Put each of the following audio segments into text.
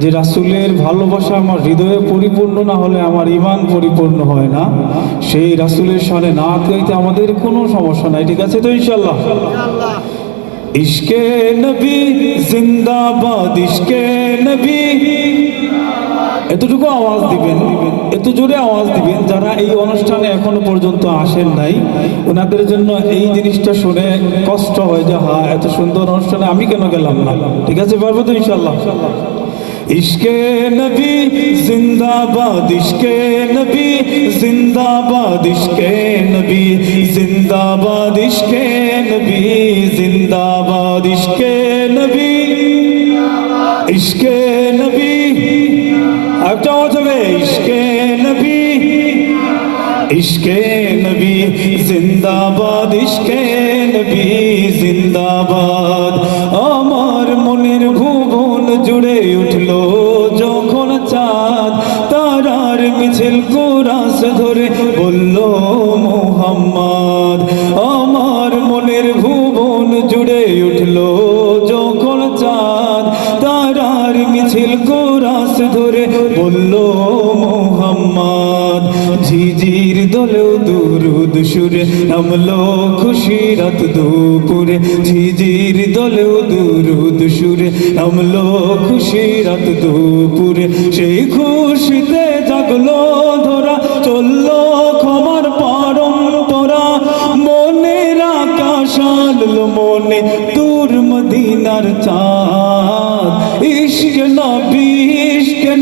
যে রাসুলের ভালোবাসা আমার হৃদয়ে পরিপূর্ণ না হলে আমার ইমান পরিপূর্ণ হয় না, সেই রাসুলের সামনে না গাইতে আমাদের কোনো সমস্যা নাই, ঠিক আছে তো ইনশাল্লাহ ইশকে নবী জিন্দাবাদ, ইশকে নবী। এতটুকু আওয়াজ দিবেন, এত জোরে আওয়াজ দিবেন যারা এই অনুষ্ঠানে এখনও পর্যন্ত আসেন নাই, ওনাদের জন্য এই জিনিসটা শুনে কষ্ট হয় যে হ্যাঁ এত সুন্দর অনুষ্ঠানে আমি কেন গেলাম না? ঠিক আছে, পারব তো ইনশাল্লাহ ইশকে নবী জিন্দাবাদ, ইশকে নবী জিন্দাবাদ, ইশকে নবী জিন্দাবাদ, ইশকে নবী জিন্দাবাদ, ইশকে নবী ইশকে নবী। একটা আওয়াজ হবে, ইশকে নবী ইশকে নবী জিন্দাবাদ, ইশকে নবী জিন্দাবাদ। আমার মনের ভুবন বলল, মোহাম্মদ, ঝিঝির দলেও দুরুদ সুরে নামলো খুশি রাত দুপুরে। ঝিঝির দলেও দুরুদ সুরে নামলো খুশি রাত দুপুরে। সেই খুশিতে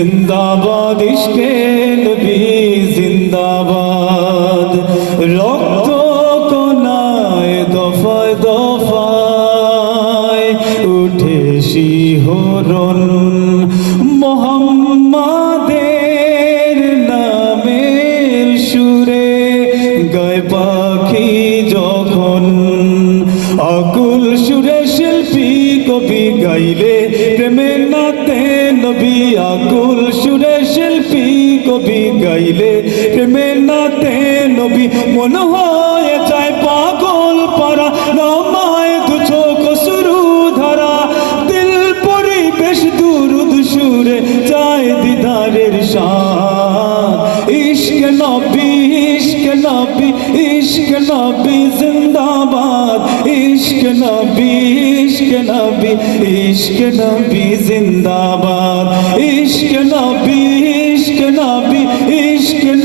জিন্দাবাদ ইশকে নবী জিন্দাবাদ। রক্ত কোনায় দফায় দফায় উঠে শিহরণ। মোহাম্মদের নামের সুরে গায় পাখি যখন। আকুল সুরে শিল্পী কবি গাইলে প্রেমের নাতে নবী আকুল গাইলে প্রেমের নাতে নবী। মন হয়ে যায় পাগল পারা নামায় দু চোখ শুরু ধারা। দিল পরিবেশ দুরুদ সুরে যায় দিদারের ইশক নবী ইশক নবী ইশক নবী জিন্দাবাদ। ইশক নবী ইশক নবী ইশক নবী জিন্দাবাদ। ইশক নবী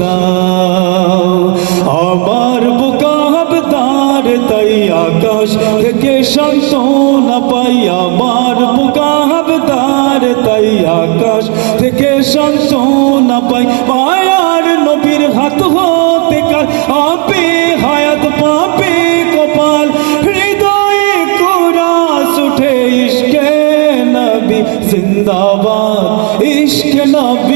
দাও আমার বুকাব তার, তাই আকাশ থেকে সান্ত্বনা পাই। আমার বুকাব তার, তাই আকাশ থেকে সান্ত্বনা পাই। মায়ার নবীর হাত হতে কার, আপে হায়াত, পাপে কপাল। হৃদয়ে কোরাস উঠে, ইশকে নবী জিন্দাবাদ, ইশক নবী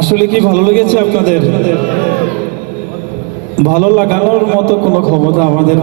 আসলে কি ভালো লেগেছে আপনাদের? ভালো লাগানোর মতো কোনো ক্ষমতা আমাদের